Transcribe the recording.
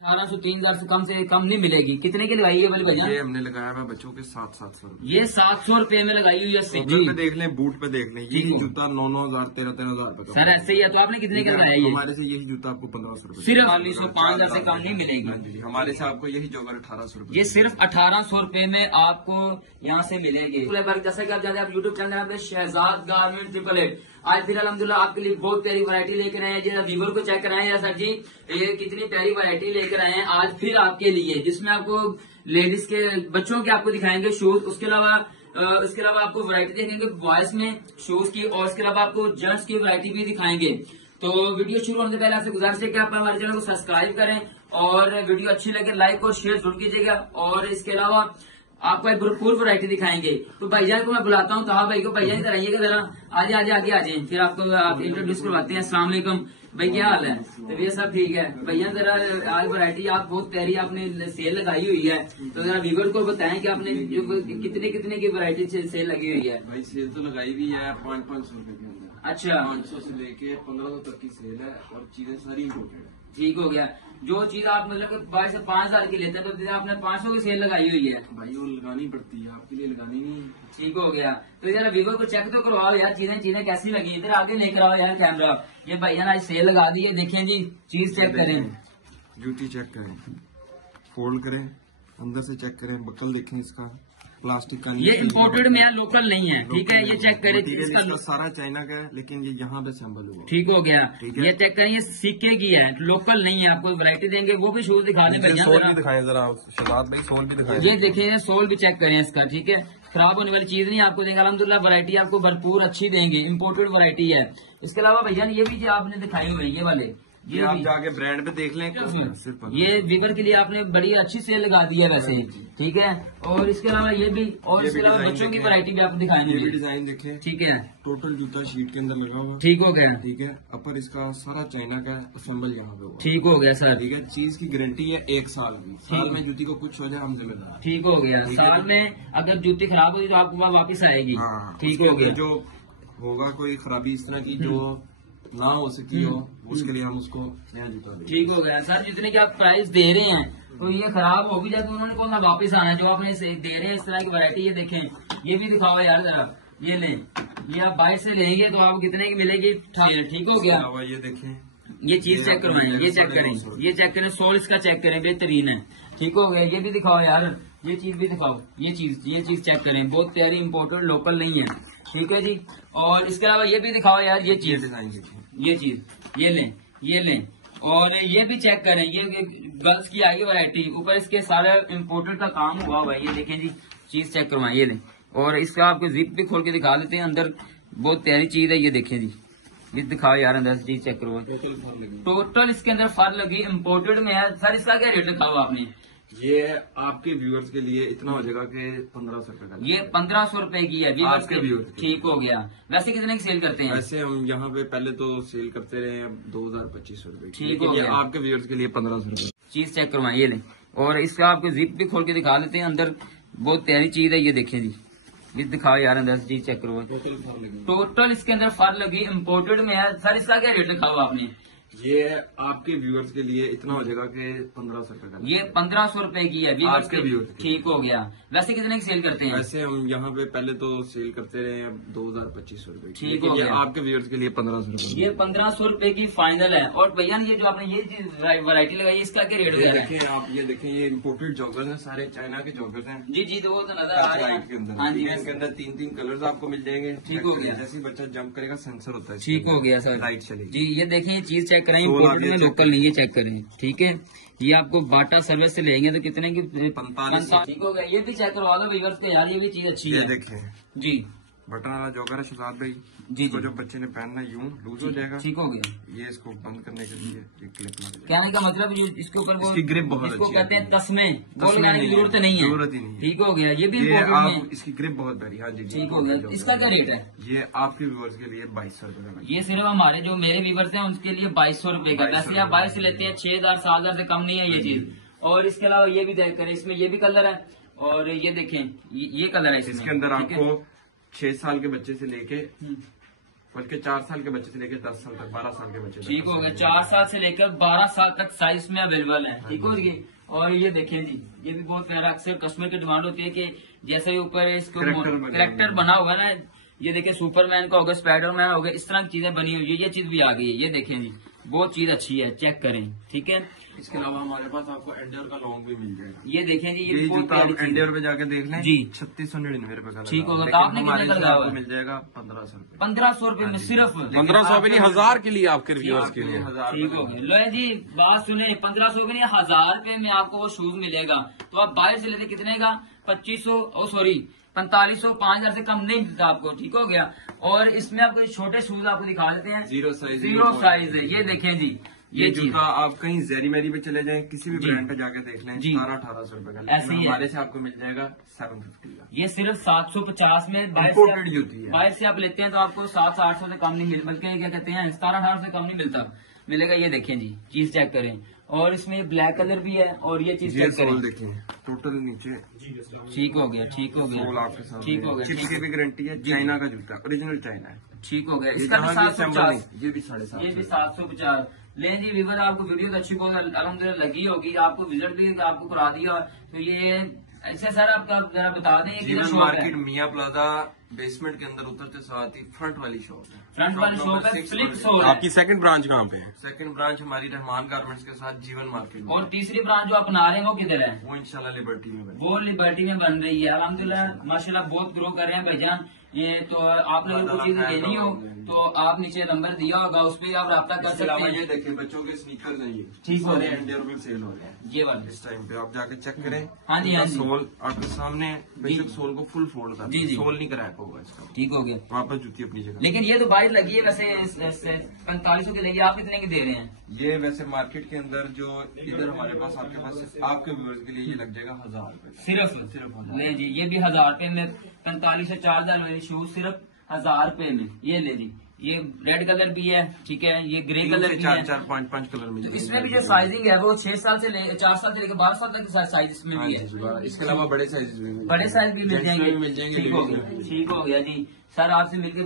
1800 3000 से कम नहीं मिलेगी। कितने की लगाई है वाली भैया? ये हमने लगाया हुआ बच्चों के 700 ये 700 रुपए में लगाई हुई है। जी पे देख लें, बूट पे देख लें, ये जूता 9-9 हज़ार 13-13 हज़ार सर ऐसे ही है। तो आपने कितने का लगाया? ये हमारे से यही जूता आपको 1500 रुपए, सिर्फ 5,000 से कम नहीं मिलेगी। हमारे से आपको यही जॉगर 1800 रुपए, ये सिर्फ 1800 रुपए में आपको यहाँ से मिलेगी। जैसा कि आप जानते हैं, आप यूट्यूब चैनल पे शहजाद गारमेंट 888 आज फिर अल्हम्दुलिल्लाह आपके लिए बहुत प्यारी वैरायटी लेकर आए हैं। जी वीवर को चेक कराएं सर जी, ये कितनी प्यारी वैरायटी लेकर आए हैं आज फिर आपके लिए, जिसमें आपको लेडीज के बच्चों के आपको दिखाएंगे शूज, उसके अलावा आपको वैरायटी देखेंगे बॉयज में शूज की, और उसके अलावा आपको जेंट्स की वैरायटी भी दिखाएंगे। तो वीडियो शुरू होने से पहले आपसे गुजारिश है कि आप हमारे चैनल को सब्सक्राइब करें और वीडियो अच्छी लगे लाइक और शेयर जरूर कीजिएगा। और इसके अलावा आपको एक भरपूर वैरायटी दिखाएंगे। तो भैया को मैं बुलाता हूँ, कहा भाई को, भैया इधर आइएगा जरा, आगे आगे आगे आ जाए, फिर आपको आप इंट्रोड्यूस करवाते हैं। अस्सलाम वालेकुम भाई, क्या हाल है? तो ये सब ठीक है भैया। जरा आज वैरायटी आप बहुत प्यारी आपने सेल लगाई हुई है, तो जरा व्यूअर को बताएं कि आपने जो कितने की वैरायटी सेल लगी हुई है? भाई सेल तो लगाई हुई है 500 रुपए के अंदर। अच्छा, 500 से लेके 1500 तक की सेल है और चीजें सारी इम्पोर्टेड है। ठीक हो गया। जो चीज आप मतलब 22 से 5000 की लेते हैं, तो आपने 500 की सेल लगाई हुई है। भाई वो लगानी पड़ती है, आपके लिए लगानी नहीं। ठीक हो गया। तो जरा वीवो को चेक तो करवाओ यार, चीजें कैसी लगी। इधर आगे लेकर आओ यार कैमरा। ये भैया ने आज सेल लगा दी है, देखें जी, चीज चेक करें, जूती चेक करें, फोल्ड करें, अंदर से चेक करें, बकल देखें इसका, प्लास्टिक का नहीं, ये इम्पोर्टेड में है, लोकल नहीं है। ठीक है, ये चेक करें, इसका सारा चाइना का है, लेकिन ये यहाँ पे असेंबल हुआ। ठीक हो गया। ये चेक करें, ये सिक्के की है, लोकल नहीं है। आपको वैरायटी देंगे, वो भी शूज दिखा दें भैया, सोल भी दिखाएं जरा शहजाद भाई, सोल भी दिखाएं। ये देखिए, सोल भी चेक करें इसका। ठीक है, खराब होने वाली चीज नहीं आपको देंगे, अल्हम्दुलिल्लाह वैरायटी आपको भरपूर अच्छी देंगे, इम्पोर्टेड वैरायटी है। इसके अलावा भैया ये भी जो आपने दिखाई हुई ये वाले, ये आप जाके ब्रांड पे देख लें। ये वीवर के लिए आपने बड़ी अच्छी सेल लगा दी है वैसे। ठीक है, और इसके अलावा ये भी, और इसके अलावा बच्चों की वैरायटी भी आपको दिखाएंगे। ये भी डिजाइन देखें। ठीक है, टोटल जूता शीट के अंदर लगा हुआ। ठीक हो गया। ठीक है, अपर इसका सारा चाइना का असेंबल यहाँ पे हुआ। ठीक हो गया सर। ठीक है, चीज की गारंटी है 1 साल की। साल में जूती को कुछ हो जाए हम जिम्मेदार। ठीक हो गया। साल में अगर जूती खराब होगी तो आपको वापस आएगी। ठीक हो गया। जो होगा कोई खराबी इस तरह की जो ना हो सकती हो, उसके लिए हम उसको नया जूता देंगे। ठीक हो गया सर। जितने की आप प्राइस दे रहे हैं, तो ये खराब हो भी जाए तो उन्होंने कौन सा वापस आना है। जो आपने दे रहे हैं इस तरह की वैरायटी, ये देखें, ये भी दिखाओ यार जरा, ये लें, ये आप बाहर से लेंगे तो आपको कितने की मिलेगी? ठीक हो गया। ये देखें, ये चीज चेक करवाएं, ये चेक करें, ये चेक करें, सोल इसका चेक करें, बेहतरीन है। ठीक हो गया। ये भी दिखाओ यार, ये चीज भी दिखाओ, ये चीज चेक करें, बहुत प्यारी इम्पोर्टेड लोकल नहीं है। ठीक है जी। और इसके अलावा ये भी दिखाओ यार, ये चीज डिजाइन, ये चीज, ये लें, और ये भी चेक करें, ये गर्ल्स की आई वैरायटी, ऊपर इसके सारे इम्पोर्टेड का काम हुआ हुआ है। ये देखें जी, चीज चेक करवाएं, ये लें, और इसका आपको जिप भी खोल के दिखा देते हैं, अंदर बहुत प्यारी चीज है। ये देखें जी, ये दिखाओ यार, अंदर से चीज चेक करवाओ। टोटल इसके अंदर फर लगी, इम्पोर्टेड में है। सर इसका क्या रेट रखा हुआ आपने? ये आपके व्यूअर्स के लिए इतना हो जाएगा कि 1500 रुपए का। ये 1500 रुपए की है व्यूअर्स के व्यूअर्स। ठीक हो गया। वैसे कितने की सेल करते हैं? वैसे हम यहाँ पे पहले तो सेल करते रहे 2000-2500 रुपए। ठीक हो गया। आपके व्यूअर्स के लिए 1500 रुपए। चीज चेक करवाएं, ये लें, और इसका आपको जिप भी खोल के दिखा देते हैं, अंदर बहुत प्यारी चीज है। ये देखें जी, ये दिखाओ यार, अंदर से चीज चेक करवाओ। टोटल इसके अंदर फर लगी, इम्पोर्टेड में है। सर इसका क्या रेट रखा हुआ आपने? ये आपके व्यूअर्स के लिए इतना हो जाएगा कि 1500 रुपए का। ये 1500 रुपए की है व्यूअर्स के व्यूअर्स। ठीक हो गया। वैसे कितने की सेल करते हैं? वैसे हम यहाँ पे पहले तो सेल करते रहे 2000-2500 रुपए। ठीक हो गया। आपके व्यूअर्स के लिए 1500 रुपए। ये 1500 रुपए की फाइनल है। और भैया ये जो आपने ये वैरायटी लगाई, इसका क्या रेट है? देखें आप, ये देखें, ये इम्पोर्टेड जॉगर्स हैं, सारे चाइना के जॉगर्स हैं। जी जी, तो वो तो नजर आ रहे हैं। हाँ जी, इसके अंदर 3 कलर्स आपको मिल जाएंगे। ठीक हो गया। जैसे बच्चा जंप करेगा सेंसर होता है। ठीक हो गया सर। लाइट चलेगी जी। ये देखें, ये चीज चेक करें, इम्पोर्टेड में लोकल नहीं है, चेक करें। ठीक है, ये आपको बाटा सर्विस से लेंगे तो कितने की? 45। ठीक हो गया। ये भी चेक करवा दो व्यूअर्स को यार, ये भी चीज अच्छी है। देखें जी, बटन वाला जॉगर है शहजाद भाई जी। तो जब बच्चे ने पहनना यूं लूज हो जाएगा। ठीक हो गया। ये इसको बंद करने के लिए एक क्लिप लगा। कहने का मतलब इसके ऊपर इसकी ग्रिप बहुत इसको अच्छी कहते हैं तस्मे लगाने की जरूरत नहीं है। जरूरत ही नहीं। ठीक हो गया। ये भी आप इसकी ग्रिप बहुत प्यारी। हाँ जी, ठीक हो गया। इसका क्या रेट है? ये आपके व्यूअर्स के लिए 2200 रुपए का। ये सिर्फ हमारे जो मेरे व्यूअर्स हैं उनके लिए 2200 रुपए का। वैसे आप बाहर से लेते हैं 6000-7000 से कम नहीं है ये चीज। और इसके अलावा ये भी चेक करें, इसमें ये भी कलर है, और ये देखें, ये कलर है इसके अंदर आपको 6 साल के बच्चे से लेके बल्कि 4 साल के बच्चे से लेकर 10 साल तक, 12 साल के बच्चे तक। ठीक हो गया, 4 साल से लेकर 12 साल तक साइज में अवेलेबल है। ठीक हो गई। और ये देखें जी, ये भी बहुत प्यारा, अक्सर कस्टमर की डिमांड होती है कि जैसे ऊपर इसको कैरेक्टर बना हुआ है ना, ये देखें सुपरमैन का होगा, स्पाइडरमैन होगा, इस तरह की चीजें बनी हुई है, ये चीज भी आ गई है। ये देखें जी, बहुत चीज अच्छी है, चेक करें। ठीक है, इसके अलावा हमारे पास आपको एंडियोर का लॉन्ग भी मिल जाएगा। ये देखें जी, ये ये बहुत जूता प्यारी आप चीज है। एंडियोर पे जाके देख लें जी। 3699 रुपए का। ठीक होगा, तो लेकिन आपने हमारे कितने का से आपको लगाया? मिल जाएगा 1500 रुपए। 1500 रुपए में सिर्फ। 1500 भी नहीं, 1000 के लिए आपके रिव्यूअर्स के लिए। 1000 ठीक हो गया। लो जी, बात सुने, 1500 भी नहीं, 1000 रुपए में आपको वो शूज मिलेगा। तो आप बाहर से लेते कितने का? 4500 5000 से कम नहीं मिलता आपको। ठीक हो गया। और इसमें आपको ये छोटे शूज आपको दिखा देते हैं, 0 साइज। 0 साइज है। ये देखें जी, ये ये चीज जूता आप कहीं जेरी मेरी पे चले जाएं, किसी भी जी। ब्रांड पे जाके देख लें, जी। 1800 रुपए का। ऐसे ही है। हमारे से आपको मिल जाएगा 750 का। ये सिर्फ 750 में Imported जूती है। बाहर से आप लेते हैं तो आपको 700-800 से कम नहीं मिल, बल्कि क्या कहते हैं 1700-1800 से कम नहीं मिलता, मिलेगा। ये देखें जी, चीज चेक करें। और इसमें ब्लैक कलर भी है, और ये चीज ये चेक करें। सोल देखिए, टोटल नीचे ठीक हो गया, ठीक हो सोल गया, आपके साथ ठीक हो गया, चिप ठीक की भी गारंटी है। चाइना का जूता, ओरिजिनल चाइना है। ठीक हो गया। ये इसका भी जहाँ भी assemble 750, नहीं, ये भी 750। ये भी 750। ले जी वीवर, आपको वीडियो तो अच्छी बहुत अलहमदुलिल्लाह लगी होगी, आपको विजिट भी आपको करा दिया। तो ये ऐसे सर आपका जरा बता दें कि जीवन शॉप मार्केट है, मियां प्लाजा बेसमेंट के अंदर उतरते साथ ही फ्रंट वाली शॉप है। फ्रंट वाली शॉप है, फ्लिप शॉप है। आपकी सेकंड ब्रांच कहाँ पे है? सेकंड ब्रांच हमारी रहमान गारमेंट्स के साथ जीवन मार्केट में। और तीसरी ब्रांच जो अपना रहे हैं वो किधर है? वो इंशाल्लाह लिबर्टी में बनेगी। वो लिबर्टी में बन रही है। अल्हम्दुलिल्लाह माशाल्लाह बहुत ग्रो कर रहे हैं भाईजान। ये तो आप लोगों को चीजें लेनी हो तो आप नीचे नंबर दिया होगा, उस पर आप रब्ता कर इसके सकते अलावा हैं। ये देखिए, बच्चों के स्नीकर्स हैं, ये ठीक हो सारे गया। एंडियर में सेल हो रहे हैं ये वाले इस टाइम पे। आप जाके चेक करें। हाँ जी, हाँ जी। सोल आपके सामने, बेशक सोल को फुल फोल्ड था, जी, जी। सोल नहीं क्रैक होगा इसका। ठीक हो गया। वापस जूती अपनी जगह। लेकिन ये तो बाहर लगी है वैसे 4500 की लगी, आप कितने की दे रहे हैं? ये वैसे मार्केट के अंदर जो इधर हमारे पास आपके व्यूअर्स के लिए ये लग जाएगा 1000 रुपए। सिर्फ 1000। ले जी, ये भी 1000 रुपए में 45 से 4000 वाली शूज सिर्फ 1000 रुपए में। ये ले जी, ये रेड कलर भी है, ठीक है, ये ग्रे कलर भी है। 4 5 कलर मिल तो जाएंगे। इसमें भी जो साइजिंग है वो 6 साल से 4 साल से लेकर 12 साल तक साइज इसमें हाँ भी जी, है। इसके अलावा बड़े साइज भी मिल बड़े साइज भी मिल Gents में जाएंगे। भी मिल जाएंगे, ठीक हो ladies में गया, भी। ठीक हो गया जी। सर आपसे मिलकर